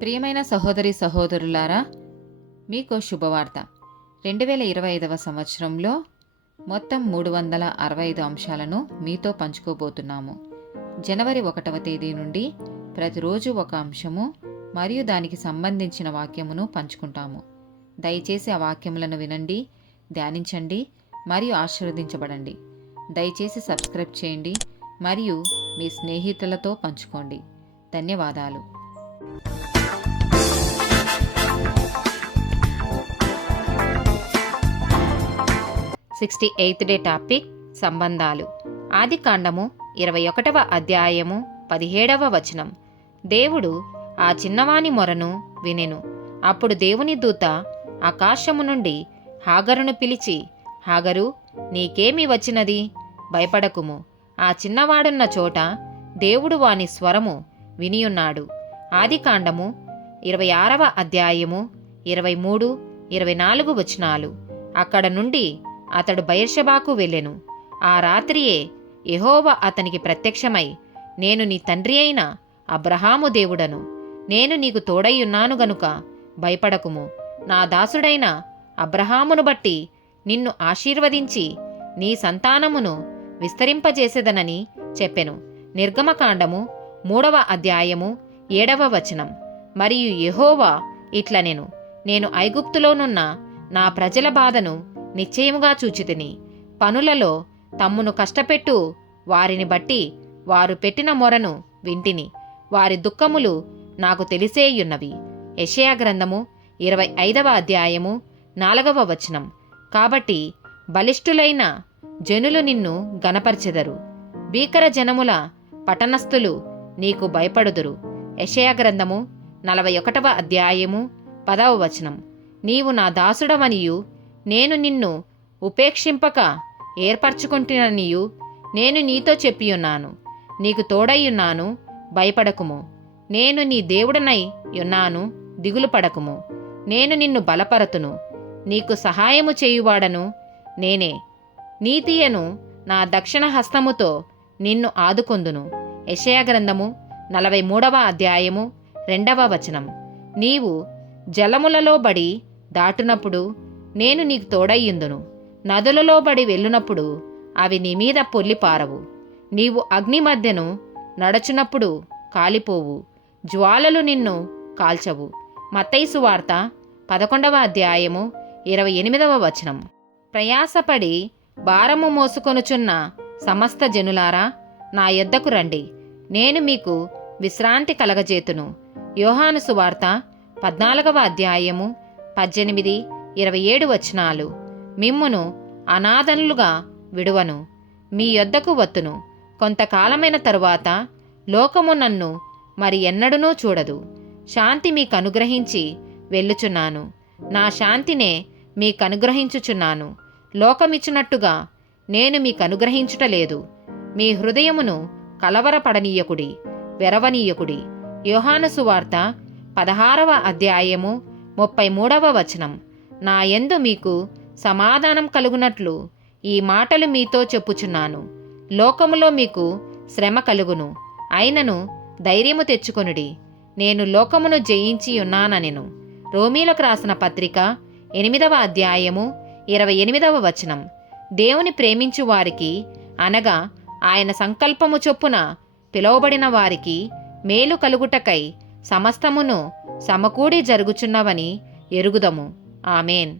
ప్రియమైన సహోదరి సహోదరులారా, మీకు శుభవార్త. 2025 సంవత్సరంలో మొత్తం 365 అంశాలను మీతో పంచుకోబోతున్నాము. జనవరి 1వ తేదీ నుండి ప్రతిరోజు ఒక అంశము మరియు దానికి సంబంధించిన వాక్యమును పంచుకుంటాము. దయచేసి ఆ వాక్యములను వినండి, ధ్యానించండి మరియు ఆశీర్వదించబడండి. దయచేసి సబ్స్క్రైబ్ చేయండి మరియు మీ స్నేహితులతో పంచుకోండి. ధన్యవాదాలు. 68th డే టాపిక్ సంబంధాలు. ఆదికాండము 21వ అధ్యాయము 17వ వచనం. దేవుడు ఆ చిన్నవాని మొరను వినెను. అప్పుడు దేవుని దూత ఆకాశము నుండి హాగరును పిలిచి, హాగరు, నీకేమి వచ్చినది? భయపడకుము. ఆ చిన్నవాడున్న చోట దేవుడు వాని స్వరము వినియున్నాడు. ఆదికాండము 26వ అధ్యాయము 23, 24 వచనాలు. అక్కడ నుండి అతడు బయర్షెబాకు వెళ్ళెను. ఆ రాత్రియే యెహోవా అతనికి ప్రత్యక్షమై, నేను నీ తండ్రి అయిన అబ్రహాము దేవుడను. నేను నీకు తోడైయున్నాను గనుక భయపడకుము. నా దాసుడైన అబ్రహామును బట్టి నిన్ను ఆశీర్వదించి నీ సంతానమును విస్తరింపజేసేదనని చెప్పెను. నిర్గమకాండము 3వ అధ్యాయము 7వ వచనం. మరియు యెహోవా ఇట్లనెను, నేను ఐగుప్తులోనున్న నా ప్రజల బాధను నిశ్చయముగా చూచితిని. పనులలో తమ్మును కష్టపెట్టు వారిని బట్టి వారు పెట్టిన మొరను వింటిని. వారి దుఃఖములు నాకు తెలిసేయున్నవి. యెషయా గ్రంథము 25వ అధ్యాయము 4వ వచనం. కాబట్టి బలిష్ఠులైన జనులు నిన్ను గనపరచెదరు. భీకర జనముల పట్టణస్థులు నీకు భయపడుదురు. యెషయా గ్రంథము 41వ అధ్యాయము 10వ వచనం. నీవు నా దాసుడవనియు నేను నిన్ను ఉపేక్షింపక ఏర్పరచుకుంటుననియు నేను నీతో చెప్పియున్నాను. నీకు తోడైయున్నాను, భయపడకుము. నేను నీ దేవుడనై యున్నాను, దిగులు పడకుము. నేను నిన్ను బలపరతును, నీకు సహాయము చేయువాడను నేనే. నీతియను నా దక్షిణ హస్తముతో నిన్ను ఆదుకొందును. యెషయా గ్రంథము 43వ అధ్యాయము 2వ వచనం. నీవు జలములలో బడి దాటునప్పుడు నేను నీకు తోడయ్యుందును. నదులలో బడి వెళ్ళునప్పుడు అవి నీ మీద పొర్లిపారవు. నీవు అగ్ని మధ్యను నడచునప్పుడు కాలిపోవు, జ్వాలలు నిన్ను కాల్చవు. మత్తయి సువార్త 11వ అధ్యాయము 28వ వచనం. ప్రయాసపడి భారము మోసుకొనుచున్న సమస్త జనులారా, నా యొద్దకు రండి, నేను మీకు విశ్రాంతి కలగజేతును. యోహాను సువార్త 14వ అధ్యాయము 18, 27 వచనాలు. మిమ్మును అనాథనులుగా విడువను, మీ యొద్దకు వత్తును. కొంతకాలమైన తరువాత లోకము నన్ను మరి ఎన్నడూనూ చూడదు. శాంతి మీకు అనుగ్రహించి వెళ్ళుచున్నాను. నా శాంతినే మీకు అనుగ్రహించుచున్నాను. లోకమిచ్చునట్టుగా నేను మీకు అనుగ్రహించుటలేదు. మీ హృదయమును కలవరపడనీయకుడి, వెరవనీయకుడి. యోహాను సువార్త 16వ అధ్యాయము 33వ వచనం. నా యందు మీకు సమాధానం కలుగునట్లు ఈ మాటలు మీతో చెప్పుచున్నాను. లోకములో మీకు శ్రమ కలుగును, అయినను ధైర్యము తెచ్చుకొనుడి, నేను లోకమును జయించి ఉన్నాననెను. రోమీలకు రాసిన పత్రిక 8వ అధ్యాయము 28వ వచనం. దేవుని ప్రేమించు వారికి, అనగా ఆయన సంకల్పము చొప్పున పిలువబడిన వారికి మేలు కలుగుటకై సమస్తమును సమకూడి జరుగుచున్నవని ఎరుగుదము. ఆమేన్.